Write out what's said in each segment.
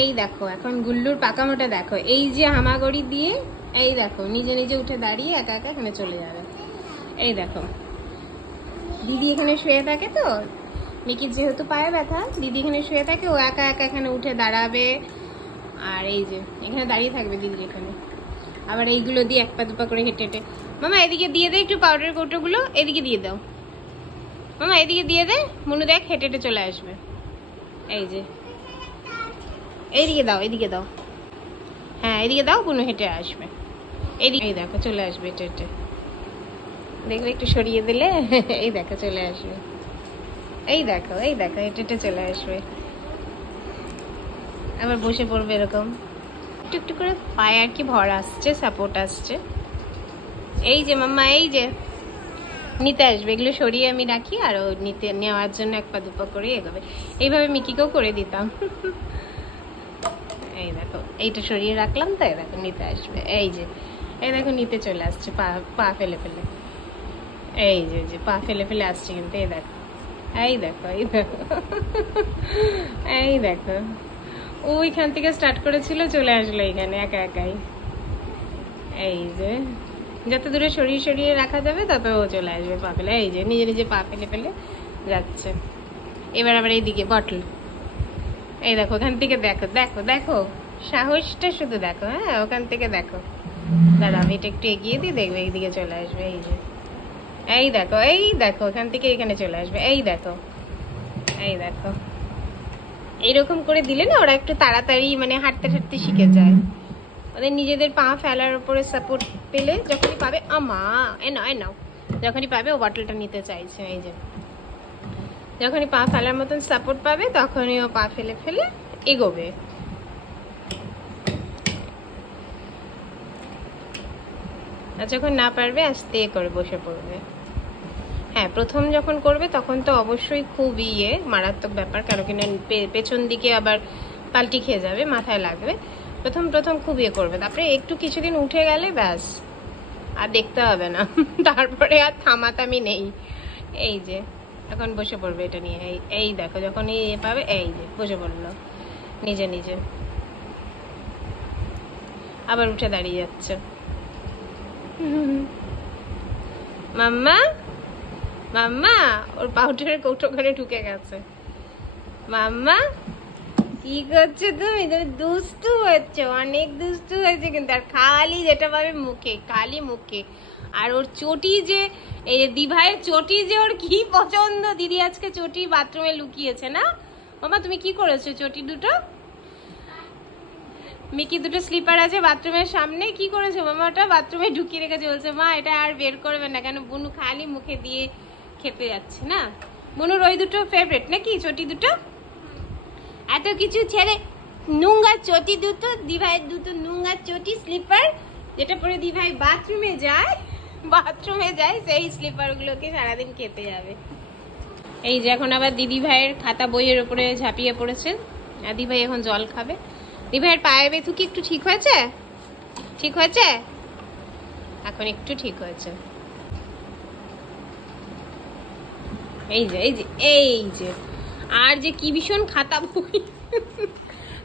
এই দেখো এখন গুল্লুর পাকামোটা দেখো, এই যে হামাগুড়ি দিয়ে এই দেখো নিজে নিজে উঠে দাঁড়িয়ে একা একা এখানে চলে যাবে। এই দেখো দিদি এখানে শুয়ে থাকে, তো মিকির যেহেতু পায়ে ব্যথা, দিদি এখানে শুয়ে থাকে, ও একা একা এখানে উঠে দাঁড়াবে আর এই যে এখানে দাঁড়িয়ে থাকবে দিদি এখানে। আবার এইগুলো দিয়ে এক পা দুপা করে হেঁটে হেঁটে, মামা এদিকে দিয়ে দে একটু পাউডার কৌটোগুলো, এদিকে দিয়ে দাও মামা, এদিকে দিয়ে দে, মনু দেখ হেঁটে হেঁটে চলে আসবে। এই যে এইদিকে দাও, এদিকে দাও, হ্যাঁ এদিকে দাও, বুনু হেঁটে আসবে, এইদিকে এই দেখো চলে আসবে হেঁটে হেঁটে, দেখবে একটু সরিয়ে দিলে এই দেখো চলে আসবে, এই দেখো হেঁটে হেঁটে চলে আসবে, আবার বসে পড়বে এরকম, একটু একটু করে পায়ে আর কি ভর আসছে, সাপোর্ট আসছে। এই যে মাম্মা এই যে নিতে আসবে, এগুলো সরিয়ে আমি রাখি আর ও নিতে নেওয়ার জন্য এক পা দুপা করে এগোবে। এইভাবে মিকিকেও করে দিতাম। এই দেখো এইটা সরিয়ে রাখলাম, তো এই দেখো নিতে আসবে, এই দেখো নিতে চলে আসছে, পা ফেলে ফেলে, এই যে পা ফেলে ফেলে আসছে কিন্তু, এই দেখো এই দেখো ওইখান থেকে স্টার্ট করেছিল, চলে আসলো এখানে একা একাই। এই যে যত দূরে সরিয়ে সরিয়ে রাখা যাবে তত ও চলে আসবে পা ফেলে, এই যে নিজে নিজে পা ফেলে ফেলে যাচ্ছে। এবার আবার এইদিকে বটল, এই দেখো ওখান থেকে দেখো দেখো দেখো সাহসটা শুধু দেখো, হ্যাঁ ওখান থেকে দেখো, দাঁড়া আমি এটা একটু এগিয়ে দিই, দেখবে এইদিকে চলে আসবে, এই দেখো ওখান থেকে এখানে চলে আসবে, এই দেখো এইরকম করে দিলে না ওরা একটু তাড়াতাড়ি মানে হাঁটতে হাঁটতে শিখে যায়, ওদের নিজেদের পা ফেলার উপরে সাপোর্ট পেলে যখনই পাবে, আমা এ নাও যখনই পাবে ও বটলটা নিতে চাইছে, এই যে যখনই পা ফেলার মতন সাপোর্ট পাবে তখনই ও পা ফেলে ফেলে এগোবে। আর যখন না পারবে আস্তে করে বসে পড়বে। হ্যাঁ প্রথম যখন করবে তখন তো অবশ্যই খুব মারাত্মক ব্যাপার, কারণ কিনা পেছন দিকে আবার পাল্টি খেয়ে যাবে, মাথায় লাগবে, প্রথম খুব করবে, তারপরে একটু কিছুদিন উঠে গেলে ব্যাস আর দেখতে হবে না, তারপরে আর থামাতামি নেই। এই যে এখন বসে পড়বে এটা নিয়ে, এই দেখো যখন পাবে এই যে বসে পড়লো নিজে নিজে, আবার উঠে দাঁড়িয়ে যাচ্ছে। মাম্মা ওর পাউডারের কৌটো ঘরে ঢুকে গেছে। মাম্মা কি করছো তুমি দুষ্টু হচ্ছে, অনেক দুষ্টু হয়েছে কিন্তু, আর খালি যেটা পাবে মুখে, খালি মুখে। আর ওর চটি যে এই দিভাইয়ের চটি যে ওর কি পছন্দ, দিদি আজকে চটি বাথরুমে লুকিয়েছে না মামা, তুমি কি করেছো চটি দুটো? মিকি দুটো স্লিপার আছে বাথরুমের সামনে, কি করেছো মামা ওটা? বাথরুমে ঢুকিয়ে রেখেছে, বলছে মা এটা আর বের করবে না, কেন বুনু খালি মুখে দিয়ে খেতে যাচ্ছে না। বুনুর ওই দুটো ফেভারিট নাকি চটি দুটো? এত কিছু ছেড়ে নুঙ্গা চটি দুটো, দিভাইয়ের দুটো নুঙ্গা চটি স্লিপার, যেটা পরে দিভাই বাথরুমে যায় সেই স্লিপার গুলোকে সারাদিন খেতে যাবে। এই যে এখন আবার দিদি ভাইয়ের খাতা বইয়ের উপরে ঝাঁপিয়ে পড়েছে, আর দিভাই এখন জল খাবে। দিভাইয়ের পায়ে ব্যথা কি একটু ঠিক হয়েছে? এখন একটু ঠিক হয়েছে। এই যে আর যে কি ভীষণ খাতা বই,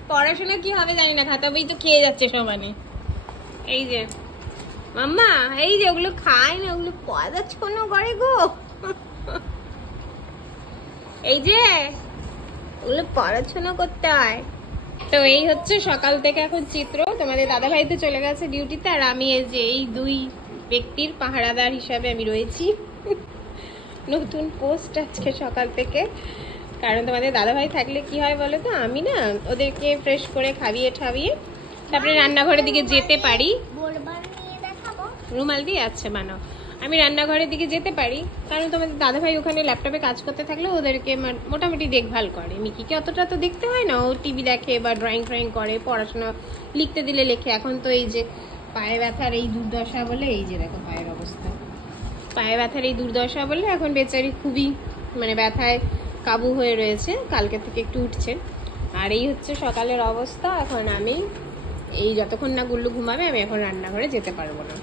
পড়াশোনা কি হবে জানি না, খাতা বই তো খেয়ে যাচ্ছে সমানে। এই যে মাম্মা এই যে ওগুলো খায় না, ওগুলো পড়াশোনা করে গো, এই যে ওগুলো পড়াশোনা করতে হয়। তো এই হচ্ছে সকাল থেকে এখন চিত্র। তোমাদের দাদাভাই তো চলে গেছে ডিউটিতে, আর আমি এই যে এই দুই ব্যক্তির পাহারাদার হিসাবে আমি রয়েছি। নতুন পোস্ট আজকে সকাল থেকে, কারণ তোমাদের দাদাভাই থাকলে কি হয় বলো তো, আমি না ওদেরকে ফ্রেশ করে খাইয়ে ঠাবিয়ে তারপরে রান্নাঘরের দিকে যেতে পারি। রুমাল দিয়ে আছে বানাও, আমি রান্নাঘরের দিকে যেতে পারি, কারণ তোমাদের দাদাভাই ওখানে ল্যাপটপে কাজ করতে থাকলে ওদেরকে মোটামুটি দেখভাল করে। মিকিকে অতটা তো দেখতে হয় না, ও টিভি দেখে বা ড্রয়িং করে, পড়াশোনা লিখতে দিলে লেখে। এখন তো এই যে পায়ে ব্যথার এই দুর্দশা বলে, এই যে দেখো পায়ের অবস্থা, পায়ে ব্যথার এই দুর্দশা বলে এখন বেচারি খুবই মানে ব্যথায় কাবু হয়ে রয়েছে, কালকে থেকে একটু উঠছে। আর এই হচ্ছে সকালের অবস্থা। এখন আমি এই যতক্ষণ না গুল্লু ঘুমাবে আমি এখন রান্নাঘরে যেতে পারবো না।